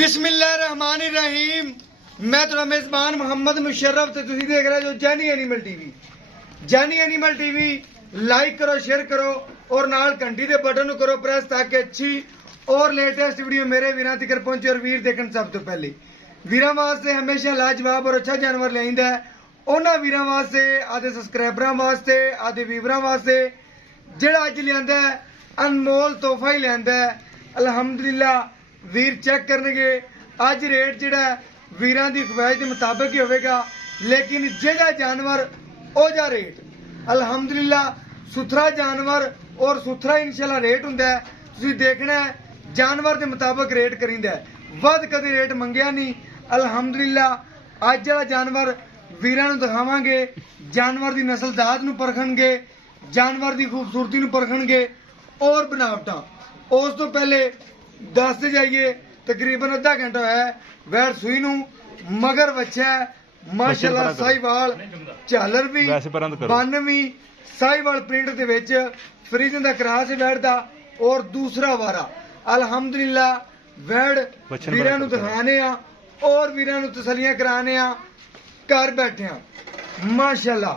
बिस्मिल्लाहिर्रहमानिर्रहीम। मैं थोड़ा मेजबान मोहम्मद मुशर्रफ ते तुसी देख रहे हो जानी एनिमल टीवी। जानी एनिमल टीवी लाइक करो, शेयर करो और नाल घंटी दे बटन करो प्रेस ताकि अच्छी और लेटेस्ट वीडियो मेरे वीरां तक पहुंचे और वीर देखण सब तो पहले। वीरां वास्ते हमेशा लाजवाब और अच्छा जानवर लिआंदा है। उन्हां वीरां वास्ते, आदे सबसक्राइबरां वास्ते, आदे व्यूवरां वास्ते जेड़ा अज लिआंदा है अनमोल तोहफा ही लिआंदा है। अलहमदुलिल्लाह वीर चेक करनगे। अज रेट जिहड़ा वीरां दी ख्वाहिश के मुताबिक ही होवेगा, लेकिन जेड़ा जानवर ओजा रेट। अलहमदुलिल्लाह सुथरा जानवर और सुथरा इंशाल्लाह रेट हुंदा है। तुसीं देखना है जानवर के मुताबिक रेट करींदा है, वध कदे रेट मंगिया नहीं। अलहमदुलिल्लाह अज जिहड़ा जानवर वीरां नूं दिखावांगे, जानवर की नस्ल जात नूं परखणगे, जानवर की खूबसूरती नूं परखणगे और बनावटां। उस तो पहले दसते जाइए तकरीबन अद्धा घंटा है वैट सूई नूं, मगर बच्चा है माशाल्लाह साहिवाल, झालर भी बन भी साहिवाल प्रिंट दे विच फ्रीजन दा क्रास वैट दा और दूसरा वारा। अलहमदुलिल्लाह वैट वीरां नूं दिखाने आ और वीरां नूं तसलियां कराने आ। घर बैठे आ माशाल्लाह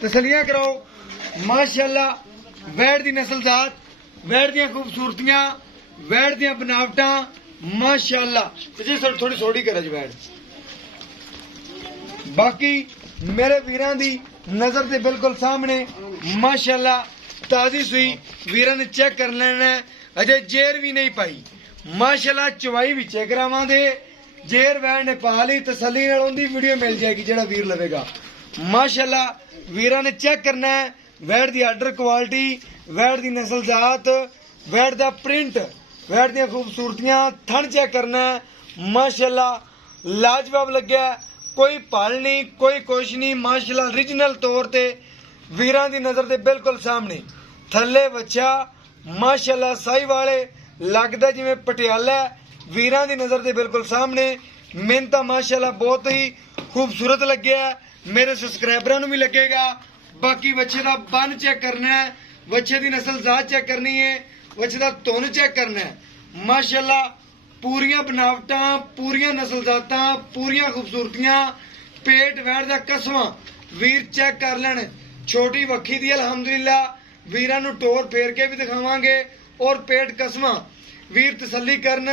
तसलियां कराओ। माशाल्लाह वैट दी नस्ल जात, वैट दी खूबसूरतियां, वैट दी बनावटां माशाल्लाह। जी सर थोड़ी सोड़ी कर वैट। बाकी मेरे वीरां दी नजर दे बिल्कुल सामने माशाल्लाह ताजी सुई वीरां ने चेक कर लेना है। अजे जेर भी नहीं पाई माशाल्लाह। चवाई भी चेक करावां दे जेर वैट ने पा ली, तसली नाल उंदी वीडियो मिल जाएगी जेड़ा वीर लवेगा। माशाल्लाह वीरां ने चेक करना है वैट दी आर्डर क्वालिटी, वैट दी नस्ल जात, वैट दा प्रिंट, वैट दी खूबसूरतियां, थन चेक करना है। माशाल्लाह लाजवाब लग्या, कोई पल नहीं, कोई कुछ नहीं। माशाल्लाह ओरिजिनल तौर ते वीरां दी नजर दे बिल्कुल सामने थल्ले बच्चा माशाल्लाह साहिवाले लगदा जिवें पटियाला। वीरां दी नजर दे बिल्कुल सामने मेहनत माशाल्लाह बहुत ही खूबसूरत लग्या। मेरे सब्सक्राइबरां नूं भी लगेगा। बाकी बच्चे दा बन चेक करना है, बच्चे दी नस्ल जात चेक करनी है, बच्चे दा धुन चेक करना है। माशाल्लाह पूरियां बनावटां, पूरियां नस्ल जातां, पूरियां खूबसूरतियां, पेट वैट दा कसवां वीर चेक कर लैण। छोटी वक्खी दी अलहमदुलिल्लाह वीरां नूं टोर फेर के भी दिखावांगे और पेट कसवां वीर तसल्ली करन।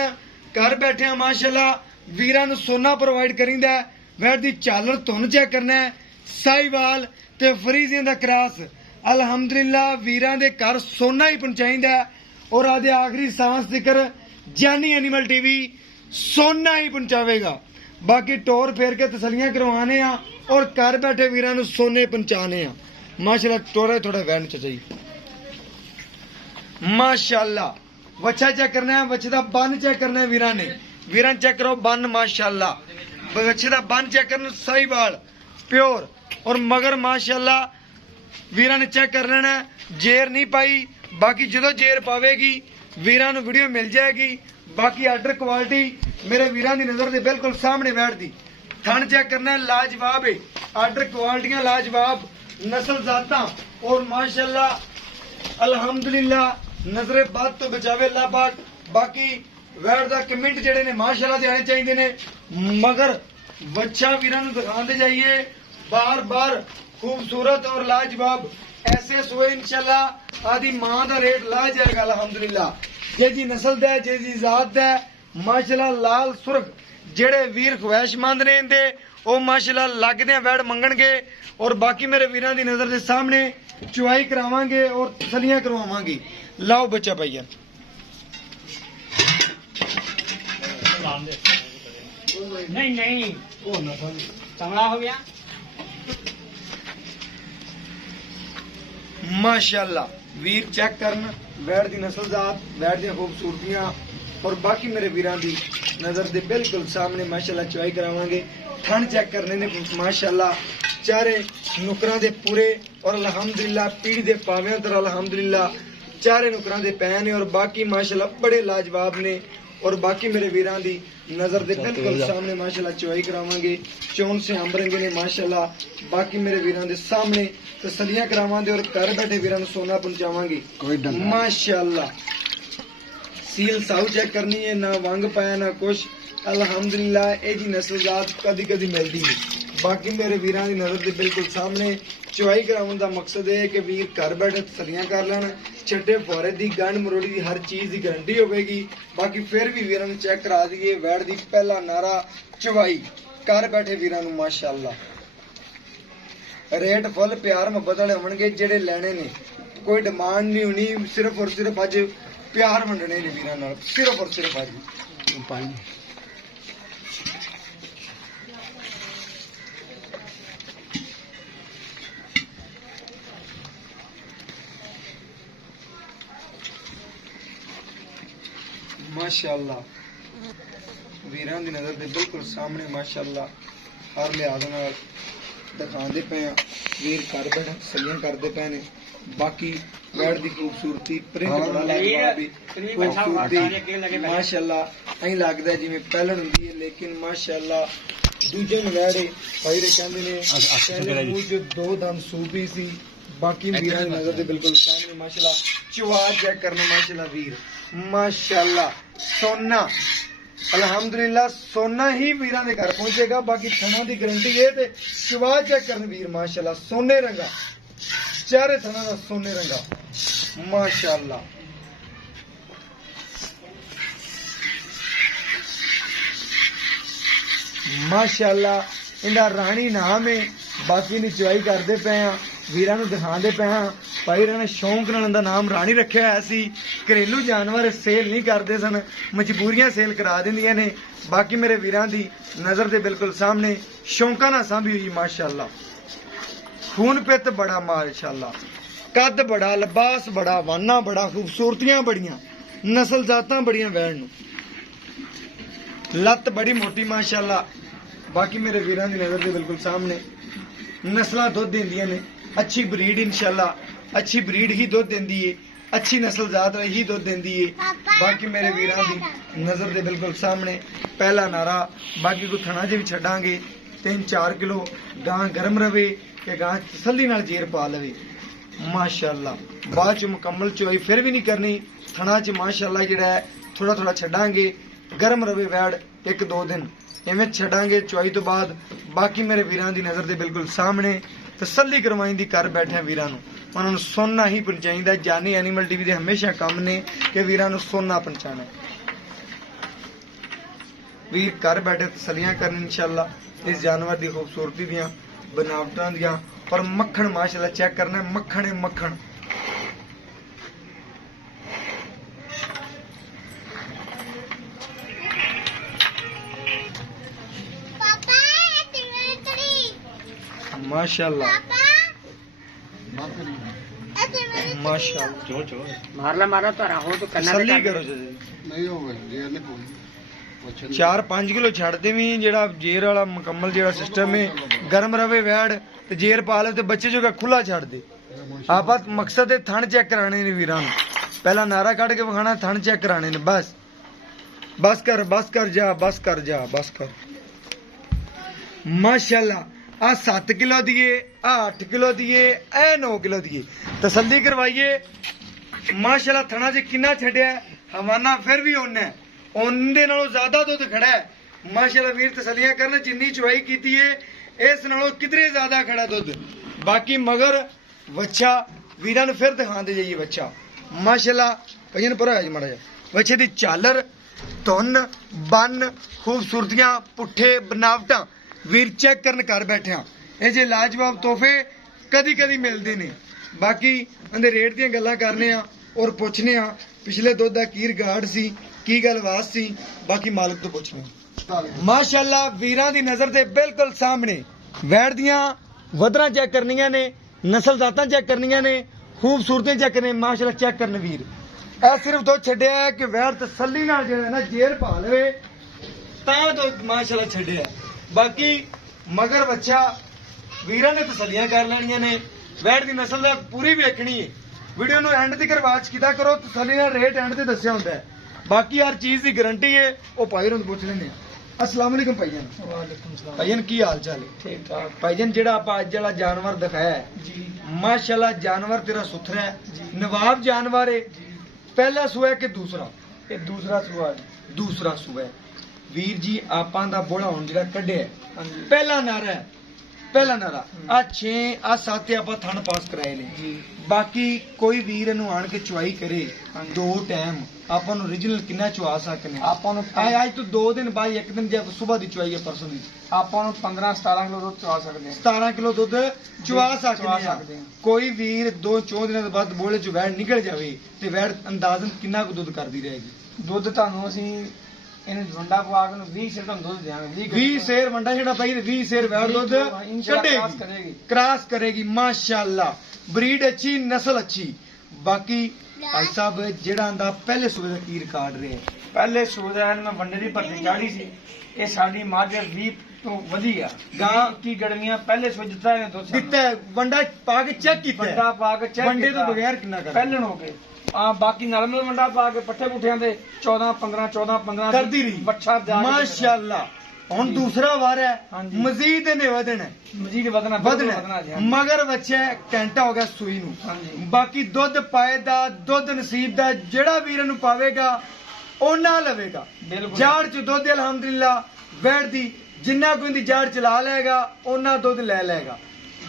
घर बैठे माशाल्लाह वीरां नूं सोना प्रोवाइड करींदा है। वैट दी झालर धुन चेक करना है, साहिवाल ते फ्रीजियन दा क्रॉस। अलहमदुलिल्लाह वीरां दे घर सोना ही पहुंचाइंदा है और आदे आखिरी सांस तिकर जानी एनिमल टीवी सोना ही पहुंचावेगा। बाकी टोर फेर के तसलियां करवाने आ और घर बैठे वीरां नूं सोने पहुंचाने आ। माशाल्लाह टोरे थोड़ा वैन चाहिए। माशाल्लाह बच्चा चेक करना है, बच्चे दा बन चेक करना है वीरां ने। वीरां चेक करो बन माशाल्लाह, बच्चे दा बन चेक करना साहिवाल प्योर और मगर माशाल्लाह वीरां ने चेक कर लेना है। जेर नहीं पाई, बाकी जो जेर पावेगी वीरां नूं वीडियो मिल जाएगी। बाकी आर्डर क्वालिटी मेरे वीरां दी नजर दे बिल्कुल सामने बैठ दी। थन चेक करना है लाजवाब है, आर्डर क्वालिटियां लाजवाब, नस्ल जातां और माशाल्लाह अलहमदुलिल्लाह नजरे बद तो बचावे अल्लाह पाक। बाकी वैट दा कमेंट जेड़े ने माशाल्लाह दे आने चाहिए ने, मगर बच्चा वीरां नूं दिखांदे जाइए बार बार खूबसूरत और लाजवाब। ऐसे सोए इंशाल्लाह आदि मां दा रेट ला जाएगा। अलहमदुलिल्लाह जे जी नस्ल दा जे जी जात दा माशाल्लाह लाल सुर्ख जेड़े वीर ख्वाहिशमंद ने इंदे ओ माशाल्लाह लगदे वैट मंगणगे। और बाकी मेरे वीरां दी नजर दे सामने चुवाई करावांगे और तसलियां करवावांगे। लाओ बच्चा भैया। नहीं नहीं कमला हो गया। माशाल्लाह वीर चेक करन वैट दी नस्ल जात, वैट दी खूबसूरतियां और बाकी मेरे वीरां दी नजर दे बिल्कुल सामने माशाल्लाह चुवाई करावांगे। थन चेक करने ने माशाल्लाह चारे नुकरां दे पूरे और अलहमदुलिल्लाह पीढ़ी दे पावें तर अलहमदुलिल्लाह चारे नुकरां दे पै ने और बाकी माशाल्लाह बड़े लाजवाब ने। और बाकी मेरे वीरां दी नजर दे बिल्कुल सामने माशाल्लाह चुवाई करावांगे। चोन से अंबरेंगे ने माशाल्लाह। बाकी मेरे वीरां दे सामने तसलियां करावांगे और घर बैठे वीरां नूं सोना पहुंचावांगे माशाल्लाह। ਸੀਲ ਸਾਊ ਚੈੱਕ ਕਰਨੀ ਹੈ, ਨਾ ਵੰਗ ਪਾਇਆ ਨਾ ਕੁਛ। ਅਲਹਮਦੁਲਿਲਾ ਇਹ ਜੀ ਨਸਲਜ਼ਾਤ ਕਦੀ ਕਦੀ ਮਿਲਦੀ ਹੈ। ਬਾਕੀ ਮੇਰੇ ਵੀਰਾਂ ਦੀ ਨਜ਼ਰ ਦੇ ਬਿਲਕੁਲ ਸਾਹਮਣੇ ਚੁਆਈ ਕਰਾਉਣ ਦਾ ਮਕਸਦ ਇਹ ਹੈ ਕਿ ਵੀਰ ਘਰ ਬੈਠੇ ਤਸੱਲੀਆਂ ਕਰ ਲੈਣ। ਛੱਡੇ ਫੁਆਰੇ ਦੀ ਗੰਢ ਮਰੋੜੀ ਦੀ ਹਰ ਚੀਜ਼ ਦੀ ਗਾਰੰਟੀ ਹੋਵੇਗੀ। ਬਾਕੀ ਫਿਰ ਵੀ ਵੀਰਾਂ ਨੂੰ ਚੈੱਕ ਕਰਾ ਦਈਏ ਵੈੜ ਦੀ ਪਹਿਲਾ ਨਾਰਾ ਚੁਆਈ ਘਰ ਬੈਠੇ ਵੀਰਾਂ ਨੂੰ ਮਾਸ਼ਾਅੱਲਾ। ਰੇਟ ਫੁੱਲ ਪਿਆਰ ਮੁਹੱਬਤ ਵਾਲੇ ਹੋਣਗੇ ਜਿਹੜੇ ਲੈਣੇ ਨੇ, ਕੋਈ ਡਿਮਾਂਡ ਨਹੀਂ ਹੋਣੀ, ਸਿਰਫ ਔਰ ਸਿਰਫ ਅੱਜ ਪਿਆਰ ਵੰਡਣੇ ਨੇ ਵੀਰਾਂ ਨਾਲ, ਸਿਰਫ ਔਰ ਸਿਰਫ ਅੱਜ। ਮਾਸ਼ਾਅੱਲਾ ਵੀਰਾਂ ਦੀ ਨਜ਼ਰ ਦੇ ਬਿਲਕੁਲ ਸਾਹਮਣੇ ਮਾਸ਼ਾਅੱਲਾ ਹਰ ਲਿਹਾਜ਼ ਨਾਲ ਦਿਖਾਉਂਦੇ ਪਏ ਆ। ਵੀਰ ਘਰ ਬੈਠੇ ਤਸੱਲੀਆਂ ਕਰਦੇ ਪਏ ਨੇ। ਬਾਕੀ ਵੈੜ ਦੀ ਖੂਬਸੂਰਤੀ ਪ੍ਰਿੰਟ ਬੜਾ ਲਾਜਵਾਬ ਖੂਬਸੂਰਤੀ ਮਾਸ਼ਾਅੱਲਾ ਐਂ ਲੱਗਦਾ ਜਿਵੇਂ ਪਹਿਲਣ ਹੁੰਦੀ ਹੈ, ਲੇਕਿਨ ਮਾਸ਼ਾਅੱਲਾ ਦੂਜੇ ਨਵੈੜੇ ਭਾਈ ਰੇ ਕਹਿੰਦੇ ਨੇ ਪਹਿਲੇ ਮੂੰਹ 'ਚ 2 ਦੰਦ ਸੂਪੀ ਸੀ। ਬਾਕੀ ਵੀਰਾਂ ਦੀ ਨਜ਼ਰ ਦੇ ਬਿਲਕੁਲ ਸਾਹਮਣੇ ਮਾਸ਼ਾਅੱਲਾ ਚਵਾ ਚੈੱਕ ਕਰਨਾ ਮਾਸ਼ਾਅੱਲਾ ਵੀਰ ਮਾਸ਼ਾਅੱਲਾ ਸੋਨਾ ਅਲਹਮਦੁਲਿਲਾ ਸੋਨਾ ਹੀ ਵੀਰਾਂ ਦੇ ਘਰ ਪਹੁੰਚੇਗਾ। ਬਾਕੀ ਥਣਾ ਦੀ ਗਾਰੰਟੀ ਇਹ ਤੇ ਚਵਾ ਚੈੱਕ ਕਰਨ ਵੀਰ ਮਾਸ਼ਾਅੱਲਾ ਸੋਨੇ ਰੰਗਾ ਚਾਰੇ ਥਣਾ ਦਾ ਸੋਨੇ ਰੰਗਾ ਮਾਸ਼ਾਅੱਲਾ। ਮਾਸ਼ਾਅੱਲਾ ਇਹਦਾ ਰਾਣੀ ਨਾਮ ਹੈ। ਬਾਕੀ ਦੀ ਚਵਾਈ ਕਰਦੇ ਪਏ ਆ, ਵੀਰਾਂ ਨੂੰ ਦਿਖਾਉਂਦੇ ਪਏ ਆ। ਭਾਈ ਇਹਨਾਂ ਨੇ ਸ਼ੌਂਕ ਨਾਲ ਇਹਦਾ ਨਾਮ ਰਾਣੀ ਰੱਖਿਆ ਹੋਇਆ ਸੀ। ਘਰੇਲੂ ਜਾਨਵਰ ਸੇਲ ਨਹੀਂ ਕਰਦੇ ਸਨ, ਮਜਬੂਰੀਆਂ ਸੇਲ ਕਰਾ ਦਿੰਦੀਆਂ ਨੇ। ਬਾਕੀ ਮੇਰੇ ਵੀਰਾਂ ਦੀ ਨਜ਼ਰ ਦੇ ਬਿਲਕੁਲ ਸਾਹਮਣੇ ਸ਼ੌਂਕਾਂ ਨਾਲ ਸਾਂਭੀ ਹੋਈ ਮਾਸ਼ਾਅੱਲਾ। ਖੂਨ ਪਿੱਤ ਬੜਾ ਮਾਸ਼ਾਅੱਲਾ, ਕੱਦ ਬੜਾ, ਲਿਬਾਸ ਬੜਾ, ਵਾਨਾ ਬੜਾ, ਖੂਬਸੂਰਤੀਆਂ ਬੜੀਆਂ, ਨਸਲ ਜ਼ਾਤਾਂ ਬੜੀਆਂ ਵੈਣ ਨੂੰ, ਲੱਤ ਬੜੀ ਮੋਟੀ ਮਾਸ਼ਾਅੱਲਾ। ਬਾਕੀ ਮੇਰੇ ਵੀਰਾਂ ਦੀ ਨਜ਼ਰ ਦੇ ਬਿਲਕੁਲ ਸਾਹਮਣੇ ਨਸਲਾਂ ਦੁੱਧ ਦਿੰਦੀਆਂ ਨੇ। ਅੱਛੀ ਬਰੀਡ ਇਨਸ਼ਾਅੱਲਾ, ਅੱਛੀ ਬਰੀਡ ਹੀ ਦੁੱਧ ਦਿੰਦੀ ਏ, ਅੱਛੀ ਨਸਲ ਜ਼ਾਤ ਹੀ ਦੁੱਧ ਦਿੰਦੀ ਏ। ਬਾਕੀ ਮੇਰੇ ਵੀਰਾਂ ਦੀ ਨਜ਼ਰ ਦੇ ਬਿਲਕੁਲ ਸਾਹਮਣੇ ਪਹਿਲਾ ਨਾਰਾ। ਬਾਕੀ ਕੋ ਥਣਾ 'ਚ ਵੀ ਛੱਡਾਂਗੇ 3-4 ਕਿਲੋ। ਗਾਂ ਗਰਮ ਰਵੇ ਕਿ ਗਾਂ ਤਸੱਲੀ ਨਾਲ ਜੇਰ ਪਾ ਲਵੇ ਮਾਸ਼ਾਅੱਲਾ। ਬਾਅਦ 'ਚ ਮੁਕੰਮਲ ਚੋਈ ਫਿਰ ਵੀ ਨਹੀਂ ਕਰਨੀ। ਥਣਾ 'ਚ ਮਾਸ਼ਾਅੱਲਾ ਜਿਹੜਾ ਹੈ ਥੋੜਾ ਥੋੜਾ ਛੱਡਾਂਗੇ, ਗਰਮ ਰਵੇ ਵੈੜ 1-2 ਦਿਨ ਇਵੇਂ ਛੱਡਾਂਗੇ ਚੋਈ ਤੋਂ ਬਾਅਦ। ਬਾਕੀ ਮੇਰੇ ਵੀਰਾਂ ਦੀ ਨਜ਼ਰ ਦੇ ਬਿਲਕੁਲ ਸਾਹਮਣੇ ਤਸੱਲੀ ਕਰਵਾਈਂਦੀ ਘਰ ਬੈਠਿਆਂ ਵੀਰਾਂ ਨੂੰ। ਉਹਨਾਂ ਨੂੰ ਸੋਨਾ ਹੀ ਪਹੁੰਚਾਈਦਾ। ਜਾਨੀ ਐਨੀਮਲ ਟੀਵੀ ਦੇ ਹਮੇਸ਼ਾ ਕੰਮ ਨੇ ਕਿ ਵੀਰਾਂ ਨੂੰ ਸੋਨਾ ਪਹੁੰਚਾਣਾ। ਵੀਰ ਘਰ ਬੈਠੇ ਤਸੱਲੀਆਂ ਕਰਨ ਇਨਸ਼ਾਅੱਲਾ ਇਸ ਜਾਨਵਰ ਦੀ ਖੂਬਸੂਰਤੀ ਦੀਆਂ, ਬਨਾਵਟਾਂ ਦੀਆਂ। ਪਰ ਮੱਖਣ ਮਾਸ਼ਾਅੱਲਾ ਚੈੱਕ ਕਰਨਾ, ਮੱਖਣ ਹੈ ਮੱਖਣ। माशाल्लाह माशाल्लाह मारला मारा तो हो तो करना तसल्ली करो जी। नहीं होगा ये नहीं होगा। 4-5 किलो छड़ देवी जेड़ा जेर वाला मुकम्मल जेड़ा सिस्टम है। गर्म रवे वैड़ ते जेर पा ले ते बच्चे जो खुला छड़ दे। आप मकसद है थन चेक कराने ने वीरां नूं। पहला नारा कट के विखाना, थन चेक कराने ने। बस बस कर जा, बस कर जा, बस कर। माशाल्लाह आ 7 किलो दिए, आ 8 किलो दिए, ए 9 किलो दिए। तसल्ली करवाइए माशाल्लाह। थना च किन्ना छड्या हवाना फिर भी ओना है, ओंदे नालों ज्यादा दुध खड़ा है माशाल्लाह। वीर तसल्लियां करन जिन्नी चवाई कीती है इस नालों किधरे ज्यादा खड़ा दुध। बाकी मगर वच्छा वीरां नूं फिर दिखांदे जाइए वच्छा माशाल्लाह। भजन पर आज माड़ा जा वच्छे दी झालर, धुन, बन, खूबसूरतियां, पुट्ठे, बनावटां ਵੀਰ ਚੈੱਕ ਕਰਨ ਘਰ ਬੈਠਿਆਂ। ਇਹ ਜੇ ਲਾਜਵਾਬ ਤੋਹਫੇ ਕਦੀ ਕਦੀ ਮਿਲਦੇ ਨੇ। ਬਾਕੀ ਇਹਦੇ ਰੇਟ ਦੀਆਂ ਗੱਲਾਂ ਕਰਨੇ ਆ ਔਰ ਪੁੱਛਨੇ ਆ ਪਿਛਲੇ ਦੁੱਧ ਦਾ ਕੀ ਰਿਕਾਰਡ ਸੀ, ਕੀ ਗੱਲਬਾਤ ਸੀ। ਬਾਕੀ ਮਾਲਕ ਤੋਂ ਪੁੱਛਨੇ ਮਾਸ਼ਾਅੱਲਾ। ਵੀਰਾਂ ਦੀ ਨਜ਼ਰ ਦੇ ਬਿਲਕੁਲ ਸਾਹਮਣੇ ਵੈੜ ਦੀਆਂ ਵਦਰਾਂ ਚੈੱਕ ਕਰਨੀਆਂ ਨੇ, ਨਸਲ ਜ਼ਾਤਾਂ ਚੈੱਕ ਕਰਨੀਆਂ ਨੇ, ਖੂਬਸੂਰਤੀਆਂ ਚੈੱਕ ਕਰਨੇ ਮਾਸ਼ਾਅੱਲਾ। ਚੈੱਕ ਕਰਨ ਵੀਰ ਇਹ ਸਿਰਫ ਦੁੱਧ ਛੱਡਿਆ ਹੈ ਕਿ ਵੈੜ ਤਸੱਲੀ ਨਾਲ ਜਿਹੜਾ ਨਾ ਜੇਰ ਪਾ ਲਵੇ ਤਾਂ ਦੁੱਧ ਮਾਸ਼ਾਅੱਲਾ ਛੱਡਿਆ। बाकी मगर बच्चा वीरां ने तसलियां कर लेनियां ने। वैड़ दी नस्ल दा पूरी वेखनी है। वीडियो नूं एंड तक वाच कीता करो, तसली नाल रेट एंड ते दस्सिया हुंदा है। बाकी हर चीज दी गारंटी है। ओ भाई होर पुछ लैंदे आ। अस्सलाम वालेकुम भाईजान। वालेकुम सलाम भाईजान, की हाल चाल है? ठीक ठाक भाईजान। जेड़ा आप अज वाला जानवर दिखाया है जी माशाअल्लाह, जानवर तेरा सुथरा है, नवाब जानवर है। पहला सूआ कि दूसरा? ਇਹ ਦੂਸਰਾ ਸੂਆ ਦੂਸਰਾ ਸੂਆ ਹੈ। ਵੀਰ ਜੀ ਆਪਾਂ ਦਾ ਬੋਲਾ ਹੁਣ ਜਿਹੜਾ ਕੱਢਿਆ ਹੈ, ਹਾਂਜੀ ਪਹਿਲਾ ਨਾਰਾ ਹੈ, ਪਹਿਲਾ ਨਾਰਾ ਆ 6 ਆ 7 ਆਪਾਂ ਥਣ ਪਾਸ ਕਰਾਏ ਨੇ ਜੀ ਬਾਕੀ ਕੋਈ ਵੀਰ ਇਹਨੂੰ ਆਣ ਕੇ ਚੁਆਈ ਕਰੇ ਹਾਂਜੀ। 2 ਟਾਈਮ ਆਪਾਂ ਨੂੰ origignal ਕਿੰਨਾ ਚੁਆ ਸਕਨੇ ਆਪਾਂ ਨੂੰ ਅੱਜ ਤੋਂ 2 ਦਿਨ ਬਾਅਦ ਇੱਕ ਦਿਨ ਜੇ ਸਵੇਰ ਦੀ ਚੁਆਈ ਹੈ ਪਰਸੋਂ ਦੀ ਆਪਾਂ ਨੂੰ 15-17 ਕਿਲੋ ਦੁੱਧ ਚਵਾ ਸਕਦੇ 17 ਕਿਲੋ ਦੁੱਧ ਚੁਆ ਚੁਆ ਸਕਦੇ ਆ ਸਕਦੇ ਹਾਂ। ਕੋਈ ਵੀਰ 2-4 ਦਿਨਾਂ ਤੋਂ ਬਾਅਦ ਬੋਲੇ ਚ ਵੈੜ ਨਿਕਲ ਜਾਵੇ ਤੇ ਵੈੜ ਅੰਦਾਜ਼ਨ ਕਿੰਨਾ ਕੁ ਦੁੱਧ ਕਰਦੀ ਰਹੇਗੀ। ਦੁੱਧ ਤੁਹਾਨੂੰ ਅਸੀਂ ਇਹਨੂੰ ਵੰਡਾ ਪਵਾ ਕੇ ਨੂੰ 20 ਸਿਰ ਤੁਹਾਨੂੰ ਦੁੱਧ ਦੇਵਾਂਗੇ 20 ਸ਼ੇਰ ਵੰਡਾ ਜਿਹੜਾ ਪਈ 20 ਸ਼ੇਰ ਵੈੜ ਦੁੱਧ ਕੱਢੇਗੀ ਕੱਢੇਗੀ ਕ੍ਰਾਸ ਕਰੇਗੀ ਮਾਸ਼ਾਅੱਲਾ ਬਰੀਡ ਅੱਛੀ ਨਸਲ ਅੱਛੀ। ਬਾਕੀ ਭਾਈ ਸਾਹਿਬ ਜਿਹੜਾ ਆਂਦਾ ਪਹਿਲੇ ਸੂਬੇ ਦਾ ਕੀ ਰਿਕਾਰਡ ਰਿਹਾ ਪਹਿਲੇ ਸੂਦਾ ਮੈਂ ਵੰਡੇ ਦੀ ਭਰਤੀ ਚਾੜੀ ਸੀ ਇਹ ਸਾਡੀ ਮੱਝ 20 ਤੋਂ ਵਧੀ ਆ ਗਾਂ ਕੀ ਗੜਮੀਆਂ ਪਹਿਲੇ ਸੋ ਦਿੱਤਾ ਇਹਨੇ ਦੁੱਧ ਸਾਨੂੰ। ਦਿੱਤਾ ਹੈ, ਵੰਡਾ ਪਾ ਕੇ ਚੈੱਕ ਕੀਤਾ ਹੈ। ਵੰਡਾ ਪਾ ਕੇ ਚੈੱਕ ਵੰਡੇ ਤੋਂ ਬਗੈਰ ਕਿੰਨਾ ਕਰ ਪਹਿਲਣ ਹੋ ਗਏ ਆ ਬਾਕੀ ਨਰਮਲ ਵੰਡਾ ਪਾ ਕੇ ਪੱਠੇ ਪੁੱਠਿਆਂ ਦੇ 14-15 ਕਰਦੀ ਰਹੀ ਬੱਚਾ ਜਾ ਮਾਸ਼ਾਅੱਲਾ। ਹੁਣ ਦੂਸਰਾ ਵਾਰ ਹੈ ਹਾਂਜੀ। ਮਜ਼ੀਦ ਇਹਨੇ ਵਧਣਾ ਹੈ, ਮਜ਼ੀਦ ਵਧਣਾ ਵਧਣਾ ਜੀ ਹੈ। ਮਗਰ ਬੱਚਾ ਘੰਟਾ ਹੋ ਗਿਆ ਸੂਈ ਨੂੰ ਹਾਂਜੀ ਬਾਕੀ ਦੁੱਧ ਪਾਏ ਦਾ ਦੁੱਧ ਨਸੀਬ ਦਾ ਜਿਹੜਾ ਵੀਰ ਨੂੰ ਪਾਵੇਗਾ ਉਹਨਾਂ ਲਵੇਗਾ ਬਿਲਕੁਲ ਜਾੜ ਚ ਦੁੱਧ ਅਲਹਮਦੁਲਿਲਾ ਵੈੜ ਦੀ ਜਿੰਨਾ ਕੋਈ ਦੀ ਜਾੜ ਚਲਾ ਲਏਗਾ ਉਹਨਾਂ ਦੁੱਧ ਲੈ ਲਏਗਾ।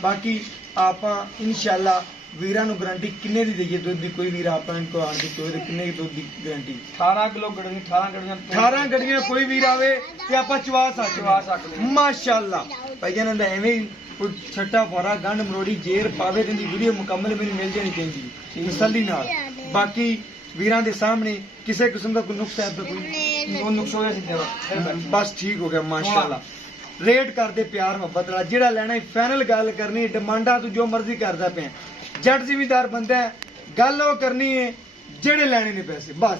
ਬਾਕੀ ਆਪਾਂ ਇਨਸ਼ਾਅੱਲਾ ਵੀਰਾਂ ਨੂੰ ਗਾਰੰਟੀ ਕਿੰਨੇ ਦੀ ਦਈਏ ਦੁੱਧ ਦੀ ਕੋਈ ਵੀਰ ਆਪਾਂ ਇਨਕੋ ਆਣ ਕੇ ਕੋਈ ਕਿੰਨੇ ਦੀ ਦੁੱਧ ਦੀ ਗਾਰੰਟੀ 18 ਕਿਲੋ ਗੜਵੀਂ 18 ਗੜਵੀਆਂ 18 ਗੱਡੀਆਂ ਕੋਈ ਵੀਰ ਆਵੇ ਤੇ ਆਪਾਂ ਚਵਾ ਸਕਦੇ ਹਾਂ। ਮਾਸ਼ਾਅੱਲਾ ਭਾਈ ਜਾਨਾਂ ਦਾ ਐਵੇਂ ਹੀ ਕੋਈ ਛੱਟਾ ਫੋਰਾ ਗੰਢ ਮਰੋੜੀ ਜੇਰ ਪਾਵੇ ਤੇ ਦੀ ਵੀਡੀਓ ਮੁਕੰਮਲ ਮੈਨੂੰ ਮਿਲ ਜਾਣੀ ਚਾਹੀਦੀ ਤਸੱਲੀ ਨਾਲ। ਬਾਕੀ ਵੀਰਾਂ ਦੇ ਸਾਹਮਣੇ ਕਿਸੇ ਕਿਸਮ ਦਾ ਕੋਈ ਨੁਕਸ ਹੈ ਤਾਂ ਕੋਈ ਉਹ ਨੁਕਸ ਹੋਇਆ ਸੀ ਦੇਵਾ ਬਸ ਠੀਕ ਹੋ ਗਿਆ ਮਾਸ਼ਾਅੱਲਾ। ਰੇਟ ਕਰਦੇ ਪਿਆਰ ਮੁਹੱਬਤ ਨਾਲ ਜਿਹੜਾ ਲੈਣਾ ਫਾਈਨਲ ਗੱਲ ਕਰਨੀ ਡਿਮਾਂਡਾਂ ਤੂੰ ਜੋ ਮਰਜ਼ੀ ਕਰਦਾ ਪਿਆ ਜੱਟ ਜ਼ਿਮੀਦਾਰ ਬੰਦਾ ਹੈ, ਗੱਲ ਉਹ ਕਰਨੀ ਹੈ ਜਿਹੜੇ ਲੈਣੇ ਨੇ ਪੈਸੇ ਬਸ।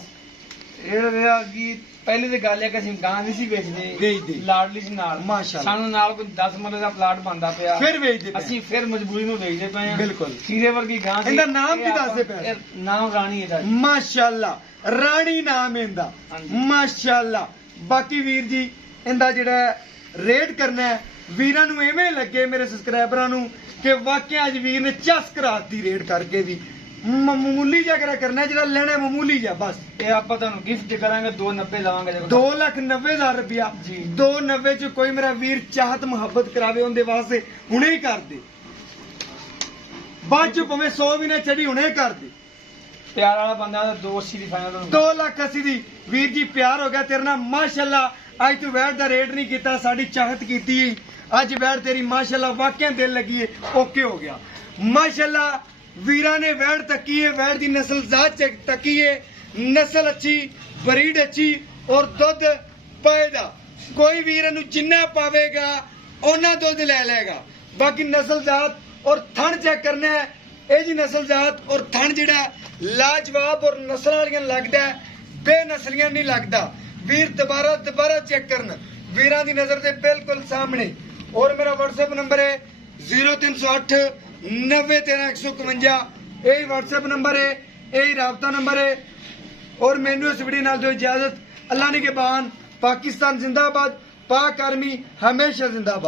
ਇਹ ਰਿਹਾ ਕਿ ਪਹਿਲੇ ਦੀ ਗੱਲ ਹੈ ਕਿ ਅਸੀਂ ਗਾਂ ਨਹੀਂ ਸੀ ਵੇਚਦੇ ਵੇਚਦੇ। ਲਾਡਲੀ ਸੀ ਨਾਲ ਮਾਸ਼ਾਅੱਲਾ। ਸਾਨੂੰ ਨਾਲ ਕੋਈ 10 ਮਰਲੇ ਦਾ ਪਲਾਟ ਬਣਦਾ ਪਿਆ ਫਿਰ ਵੇਚਦੇ ਪਏ। ਅਸੀਂ ਫਿਰ ਮਜਬੂਰੀ ਨੂੰ ਵੇਚਦੇ ਪਏ ਹਾਂ ਬਿਲਕੁਲ। ਖੀਰੇ ਵਰਗੀ ਗਾਂ ਸੀ। ਇਹਦਾ ਨਾਮ ਕੀ ਇਹ ਦੱਸਦੇ ਆਪਾਂ- ਪਏ? ਇਹ ਨਾਮ ਰਾਣੀ ਇਹਦਾ ਮਾਸ਼ਾਅੱਲਾ ਰਾਣੀ ਨਾਮ ਇਹਦਾ ਹਾਂਜੀ। ਮਾਸ਼ਾਅੱਲਾ। ਬਾਕੀ ਵੀਰ ਜੀ ਇਹਦਾ ਜਿਹੜਾ ਰੇਟ ਕਰਨਾ ਹੈ ਵੀਰਾਂ ਨੂੰ ਐਵੇਂ ਲੱਗੇ ਮੇਰੇ ਸਬਸਕ੍ਰਾਈਬਰਾਂ ਨੂੰ ਕਿ ਵਾਕਿਆ ਅੱਜ ਵੀਰ ਨੇ ਚਸ ਕਰਾਤੀ ਰੇਟ ਕਰਕੇ ਵੀ ਮਾਮੂਲੀ ਜਿਹਾ ਕਰਨਾ ਜਿਹੜਾ ਲੈਣਾ ਮਾਮੂਲੀ ਜਿਹਾ ਬਸ। ਇਹ ਆਪਾਂ ਤੁਹਾਨੂੰ ਗਿਫਟ ਕਰਾਂਗੇ 290 ਲਵਾਂਗੇ ਦੇਖੋ 2,90,000 ਰੁਪਇਆ ਜੀ। 290 ਚ ਕੋਈ ਮੇਰਾ ਵੀਰ ਚਾਹਤ ਮੁਹੱਬਤ ਕਰਾਵੇ ਉਹਦੇ ਵਾਸਤੇ ਹੁਣੇ ਹੀ ਕਰ ਦੇ ਬਾਅਦ ਚ ਭਾਵੇਂ 100 ਵੀ ਨਾ ਚੜੀ ਹੁਣੇ ਕਰ ਦੇ। ਪਿਆਰ ਵਾਲਾ ਬੰਦਾ ਦਾ 280 ਦੀ ਫਾਈਨਲ ਤੁਹਾਨੂੰ 2,80,000 ਦੀ ਵੀਰ ਜੀ ਪਿਆਰ ਹੋ ਗਿਆ ਤੇਰੇ ਨਾਲ ਮਾਸ਼ਾਅੱਲਾ। ਅੱਜ ਤੂੰ ਵੈਟ ਦਾ ਰੇਟ ਨਹੀਂ ਕੀਤਾ ਸਾਡੀ ਚਾਹਤ ਕੀਤੀ ਅੱਜ ਵੈਟ ਤੇਰੀ ਮਾਸ਼ਾਅੱਲਾ ਵਾਕਿਆ ਦਿਲ ਲੱਗੀ ਏ ਓਕੇ ਹੋ ਗਿਆ ਮਾਸ਼ਾਅੱਲਾ। ਵੀਰਾਂ ਨੇ ਵੈਟ ਤੱਕੀ ਹੈ ਵੈਟ ਦੀ ਨਸਲ ਜ਼ਾਤ ਤੱਕੀ ਹੈ ਨਸਲ ਅੱਛੀ ਬਰੀਡ ਅੱਛੀ ਔਰ ਦੁੱਧ ਪਾਏਦਾ ਕੋਈ ਵੀਰ ਇਹਨੂੰ ਜਿੰਨਾ ਪਾਵੇਗਾ ਉਹਨਾਂ ਦੁੱਧ ਲੈ ਲਏਗਾ। ਬਾਕੀ ਨਸਲ ਜ਼ਾਤ ਔਰ ਥਣ ਚੈੱਕ ਕਰਨਾ ਹੈ ਇਹ ਜੀ ਨਸਲ ਜ਼ਾਤ ਔਰ ਥਣ ਜਿਹੜਾ ਲਾਜਵਾਬ ਔਰ ਨਸਲ ਵਾਲੀਆਂ ਲੱਗਦਾ ਹੈ ਬੇਨਸਲੀਆਂ ਨਹੀਂ ਲੱਗਦਾ। ਵੀਰ ਦੁਬਾਰਾ ਚੈੱਕ ਕਰਨ ਵੀਰਾਂ ਦੀ ਨਜ਼ਰ ਦੇ ਬਿਲਕੁਲ ਸਾਹਮਣੇ। ਔਰ ਮੇਰਾ WhatsApp ਨੰਬਰ ਹੈ 0308 9013 151 ਇਹ WhatsApp ਨੰਬਰ ਹੈ ਇਹ ਰਾਬਤਾ ਨੰਬਰ ਹੈ। ਔਰ ਮੈਨੂੰ ਇਸ ਵੀਡੀਓ ਨਾਲ ਦਿਓ ਇਜਾਜ਼ਤ। ਅੱਲਾਹ ਨਿਗहबान। पाकिस्तान जिंदाबाद, पाक आर्मी हमेशा जिंदाबाद।